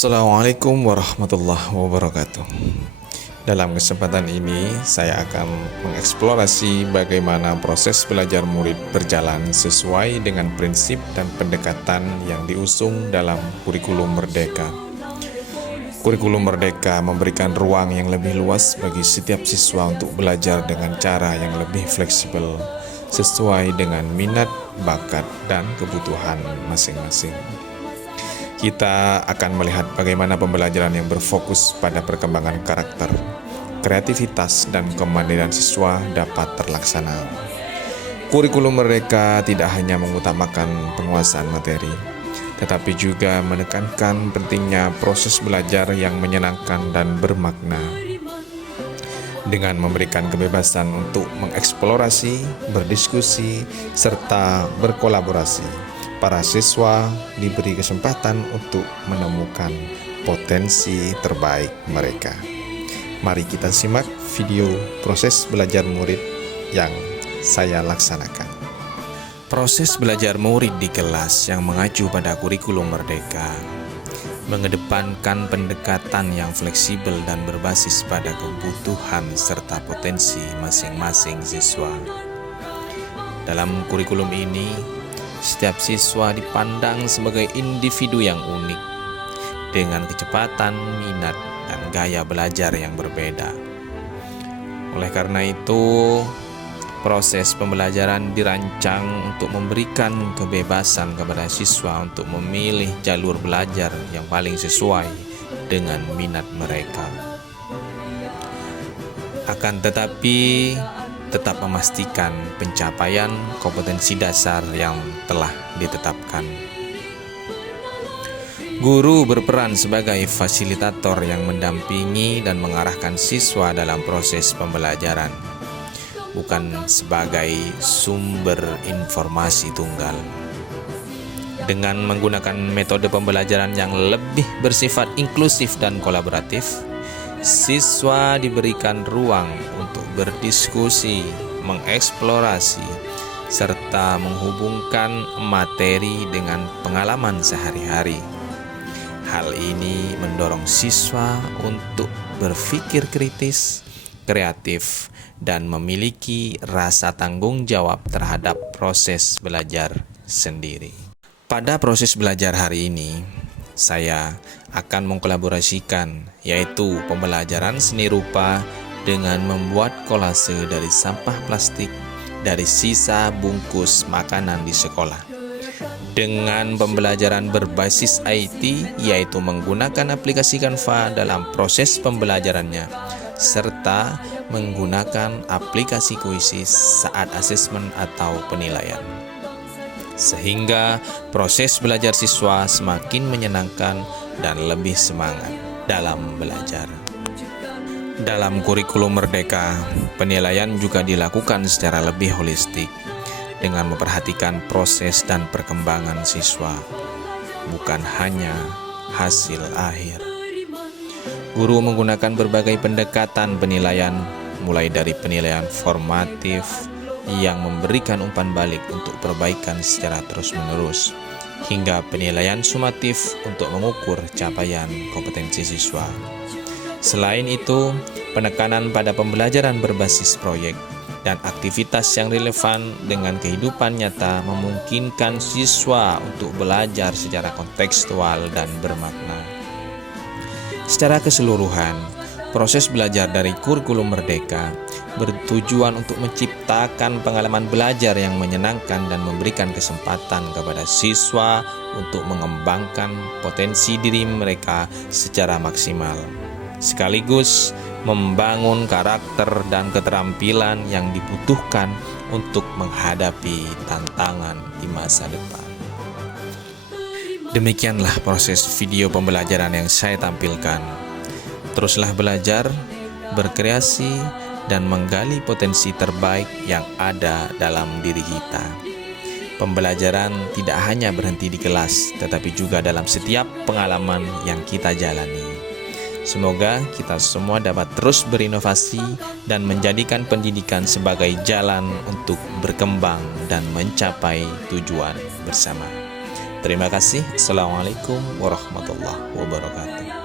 Assalamualaikum warahmatullahi wabarakatuh. Dalam kesempatan ini, saya akan mengeksplorasi bagaimana proses belajar murid berjalan sesuai dengan prinsip dan pendekatan yang diusung dalam kurikulum Merdeka. Kurikulum Merdeka memberikan ruang yang lebih luas bagi setiap siswa untuk belajar dengan cara yang lebih fleksibel, sesuai dengan minat, bakat, dan kebutuhan masing-masing. Kita akan melihat bagaimana pembelajaran yang berfokus pada perkembangan karakter, kreativitas, dan kemandirian siswa dapat terlaksana. Kurikulum Merdeka tidak hanya mengutamakan penguasaan materi, tetapi juga menekankan pentingnya proses belajar yang menyenangkan dan bermakna. Dengan memberikan kebebasan untuk mengeksplorasi, berdiskusi, serta berkolaborasi, para siswa diberi kesempatan untuk menemukan potensi terbaik mereka. Mari kita simak video proses belajar murid yang saya laksanakan. Proses belajar murid di kelas yang mengacu pada kurikulum Merdeka mengedepankan pendekatan yang fleksibel dan berbasis pada kebutuhan serta potensi masing-masing siswa. Dalam kurikulum ini, setiap siswa dipandang sebagai individu yang unik, dengan kecepatan, minat, dan gaya belajar yang berbeda. Oleh karena itu, proses pembelajaran dirancang untuk memberikan kebebasan kepada siswa untuk memilih jalur belajar yang paling sesuai dengan minat mereka. Akan tetapi, tetap memastikan pencapaian kompetensi dasar yang telah ditetapkan. Guru berperan sebagai fasilitator yang mendampingi dan mengarahkan siswa dalam proses pembelajaran, bukan sebagai sumber informasi tunggal. Dengan menggunakan metode pembelajaran yang lebih bersifat inklusif dan kolaboratif, siswa diberikan ruang untuk berdiskusi, mengeksplorasi, serta menghubungkan materi dengan pengalaman sehari-hari. Hal ini mendorong siswa untuk berpikir kritis, kreatif, dan memiliki rasa tanggung jawab terhadap proses belajar sendiri. Pada proses belajar hari ini, saya akan mengkolaborasikan, yaitu pembelajaran seni rupa dengan membuat kolase dari sampah plastik dari sisa bungkus makanan di sekolah. Dengan pembelajaran berbasis IT, yaitu menggunakan aplikasi Canva dalam proses pembelajarannya, serta menggunakan aplikasi kuisis saat asesmen atau penilaian. Sehingga proses belajar siswa semakin menyenangkan dan lebih semangat dalam belajar. Dalam kurikulum Merdeka, penilaian juga dilakukan secara lebih holistik dengan memperhatikan proses dan perkembangan siswa, bukan hanya hasil akhir. Guru menggunakan berbagai pendekatan penilaian, mulai dari penilaian formatif yang memberikan umpan balik untuk perbaikan secara terus-menerus, hingga penilaian sumatif untuk mengukur capaian kompetensi siswa. Selain itu, penekanan pada pembelajaran berbasis proyek dan aktivitas yang relevan dengan kehidupan nyata memungkinkan siswa untuk belajar secara kontekstual dan bermakna. Secara keseluruhan, proses belajar dari kurikulum Merdeka bertujuan untuk menciptakan pengalaman belajar yang menyenangkan dan memberikan kesempatan kepada siswa untuk mengembangkan potensi diri mereka secara maksimal, sekaligus membangun karakter dan keterampilan yang dibutuhkan untuk menghadapi tantangan di masa depan. Demikianlah proses video pembelajaran yang saya tampilkan. Teruslah belajar, berkreasi, dan menggali potensi terbaik yang ada dalam diri kita. Pembelajaran tidak hanya berhenti di kelas, tetapi juga dalam setiap pengalaman yang kita jalani. Semoga kita semua dapat terus berinovasi dan menjadikan pendidikan sebagai jalan untuk berkembang dan mencapai tujuan bersama. Terima kasih. Assalamualaikum warahmatullahi wabarakatuh.